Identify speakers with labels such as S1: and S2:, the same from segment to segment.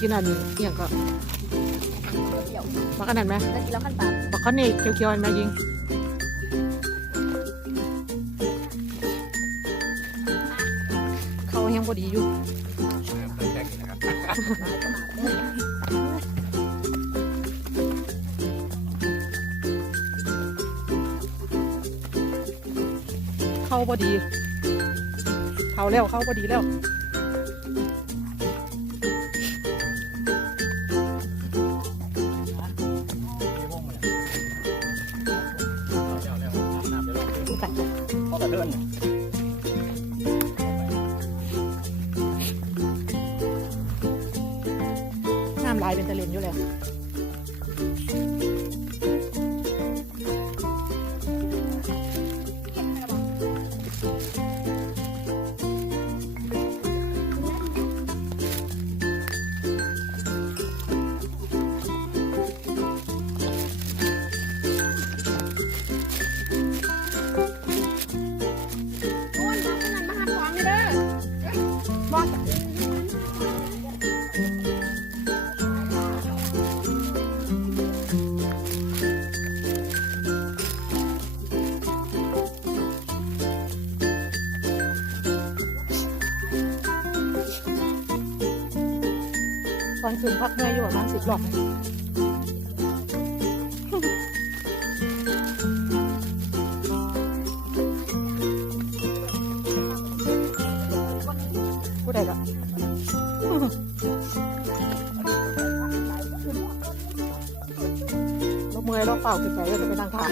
S1: กินอันนี้อหย่างก็
S2: เดี๋ยว
S1: มักอันนั้นไหม
S2: จะกินแล้วขั้นตาม
S1: บักข้าวเหนียวเขียวๆอันมายิงเขาแห้งพอดีอยู่เข้าพอดี เข้าแล้วเข้าพอดีแล้ว น้ำลายเป็นตะเลนอยู่แล้ว ตอนคืนพักเมื่อยอยู่ประมาณสิบหลอก เราเมื่อยเราเป่าขึ้นไปเราจะไปนั่งทาน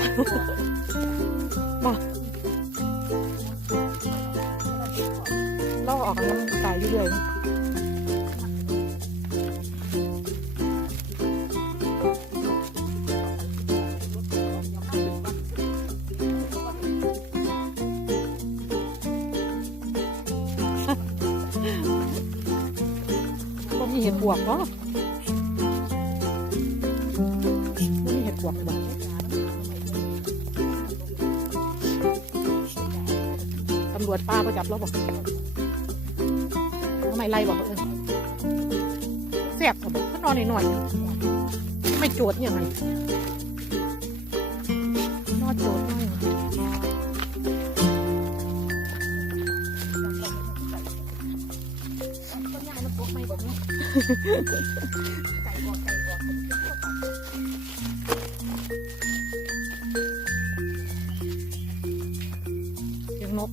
S1: มาเราออกกำลังกายเรื่อยก็มีเห็ดบวกเนาะ บ่มีเห็ดบวกบ้างตำรวจป้าปจับเราบอกทำไมไล่บอกเออแสบเขาบอกเขานอนหน่อยๆไม่โจทย์ยังไงนอนโจทย์หน่อยเสี นก